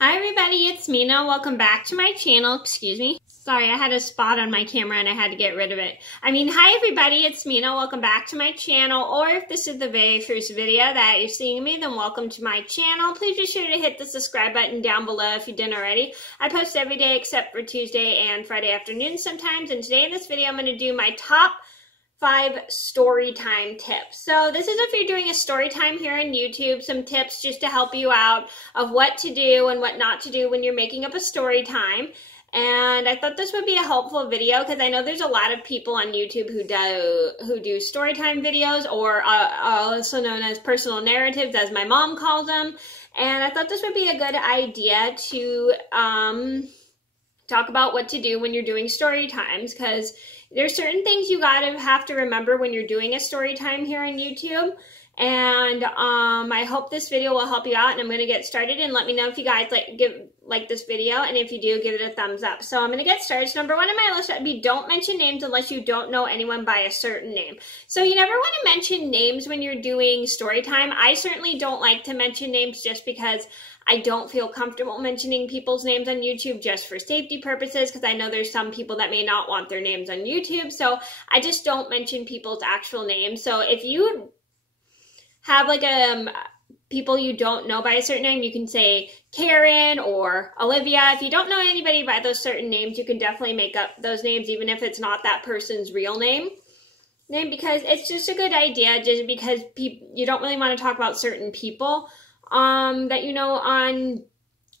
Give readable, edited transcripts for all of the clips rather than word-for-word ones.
Hi everybody, it's Mena. Welcome back to my channel. Excuse me. Sorry, I had a spot on my camera and I had to get rid of it. Hi everybody, it's Mena. Welcome back to my channel. Or if this is the very first video that you're seeing me, then welcome to my channel. Please be sure to hit the subscribe button down below if you didn't already. I post every day except for Tuesday and Friday afternoons sometimes. And today in this video, I'm going to do my top 5 story time tips. So this is if you're doing a story time here on YouTube, some tips just to help you out of what to do and what not to do when you're making up a story time. And I thought this would be a helpful video because I know there's a lot of people on YouTube who do story time videos, or also known as personal narratives, as my mom calls them. And I thought this would be a good idea to talk about what to do when you're doing story times, because there's certain things you have to remember when you're doing a story time here on YouTube. And I hope this video will help you out, and I'm going to get started, and let me know if you guys like this video, and if you do, give it a thumbs up. So I'm going to get started. So number 1 on my list would be don't mention names unless you don't know anyone by a certain name. So you never want to mention names when you're doing story time. I certainly don't like to mention names just because I don't feel comfortable mentioning people's names on YouTube just for safety purposes, because I know there's some people that may not want their names on YouTube. So I just don't mention people's actual names. So if you have people you don't know by a certain name, you can say Karen or Olivia. If you don't know anybody by those certain names, you can definitely make up those names, even if it's not that person's real name, because it's just a good idea, just because you don't really want to talk about certain people that you know on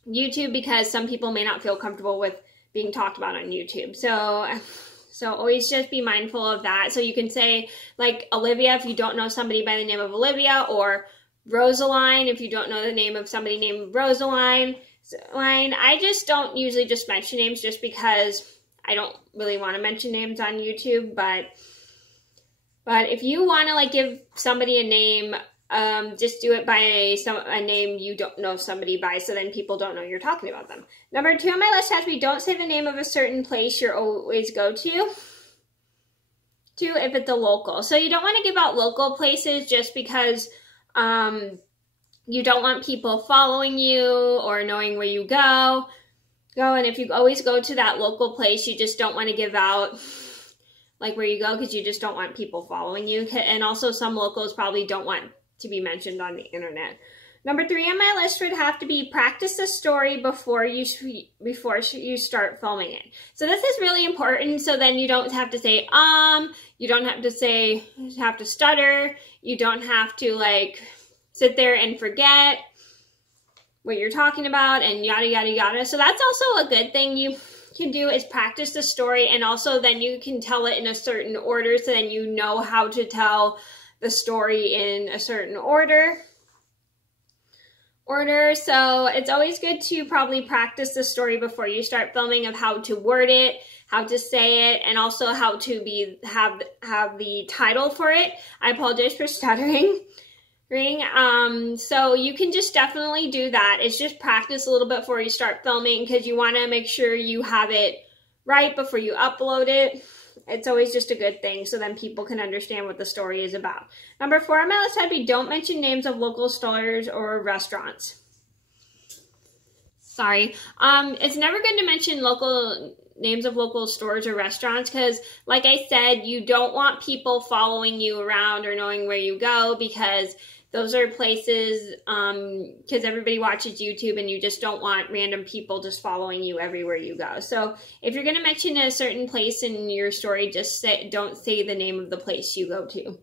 YouTube, because some people may not feel comfortable with being talked about on YouTube. So always just be mindful of that. So you can say like Olivia if you don't know somebody by the name of Olivia, or Rosaline if you don't know the name of somebody named Rosaline. I just don't usually just mention names just because I don't really want to mention names on YouTube. But if you want to give somebody a name, just do it by a name you don't know somebody by, so then people don't know you're talking about them. Number 2 on my list has to be don't say the name of a certain place you always go to if it's a local. So you don't want to give out local places just because you don't want people following you or knowing where you go. And if you always go to that local place, you just don't want to give out where you go, because you just don't want people following you. And also some locals probably don't want to be mentioned on the internet. Number 3 on my list would have to be practice the story before you start filming it. So this is really important, so then you don't have to say you don't have to stutter, you don't have to sit there and forget what you're talking about, and yada yada yada. So that's also a good thing you can do, is practice the story, and also then you can tell it in a certain order, so then you know how to tell the story in a certain order. So it's always good to probably practice the story before you start filming, of how to word it, how to say it, and also how to have the title for it. I apologize for stuttering. So you can just definitely do that. It's just practice a little bit before you start filming, because you want to make sure you have it right before you upload it. It's always just a good thing, so then people can understand what the story is about. Number 4 on my list would be don't mention names of local stores or restaurants. Sorry. It's never good to mention names of local stores or restaurants, because like I said, you don't want people following you around or knowing where you go, because those are places, because everybody watches YouTube, and you just don't want random people just following you everywhere you go. So if you're going to mention a certain place in your story, just don't say the name of the place you go to.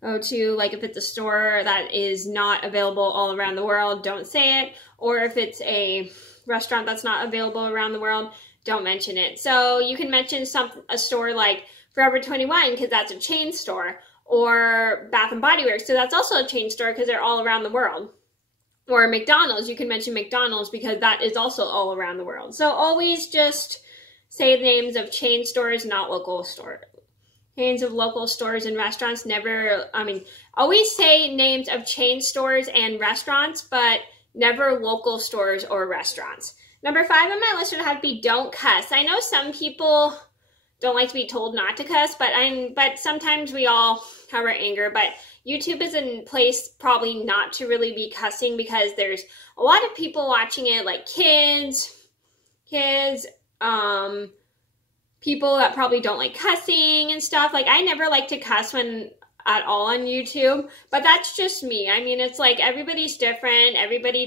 If it's a store that is not available all around the world, don't say it. Or if it's a restaurant that's not available around the world, don't mention it. So you can mention a store like Forever 21, because that's a chain store. Or Bath & Body Works, so that's also a chain store, because they're all around the world. Or McDonald's, you can mention McDonald's, because that is also all around the world. So always just say the names of chain stores, not local stores. Names of local stores and restaurants, always say names of chain stores and restaurants, but never local stores or restaurants. Number 5 on my list would have to be don't cuss. I know some people don't like to be told not to cuss, but sometimes we all have our anger. But YouTube is a place probably not to really be cussing, because there's a lot of people watching it, like kids, people that probably don't like cussing and stuff. Like, I never like to cuss at all on YouTube, but that's just me. I mean, it's like everybody's different. Everybody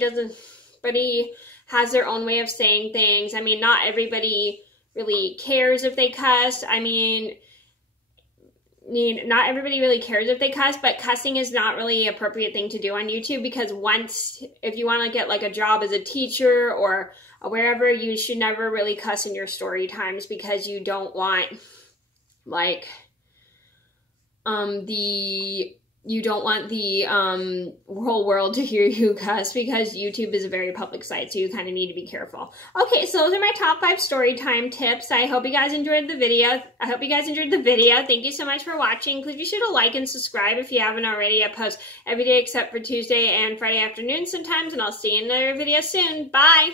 has their own way of saying things. I mean, not everybody really cares if they cuss. I mean, not everybody really cares if they cuss, but cussing is not really an appropriate thing to do on YouTube, because if you want to get like a job as a teacher or wherever, you should never really cuss in your story times, because you don't want like the whole world to hear you cuss, because YouTube is a very public site, so you kind of need to be careful. Okay, so those are my top 5 story time tips. I hope you guys enjoyed the video. Thank you so much for watching. Please be sure to like and subscribe if you haven't already. I post every day except for Tuesday and Friday afternoon sometimes, and I'll see you in another video soon. Bye!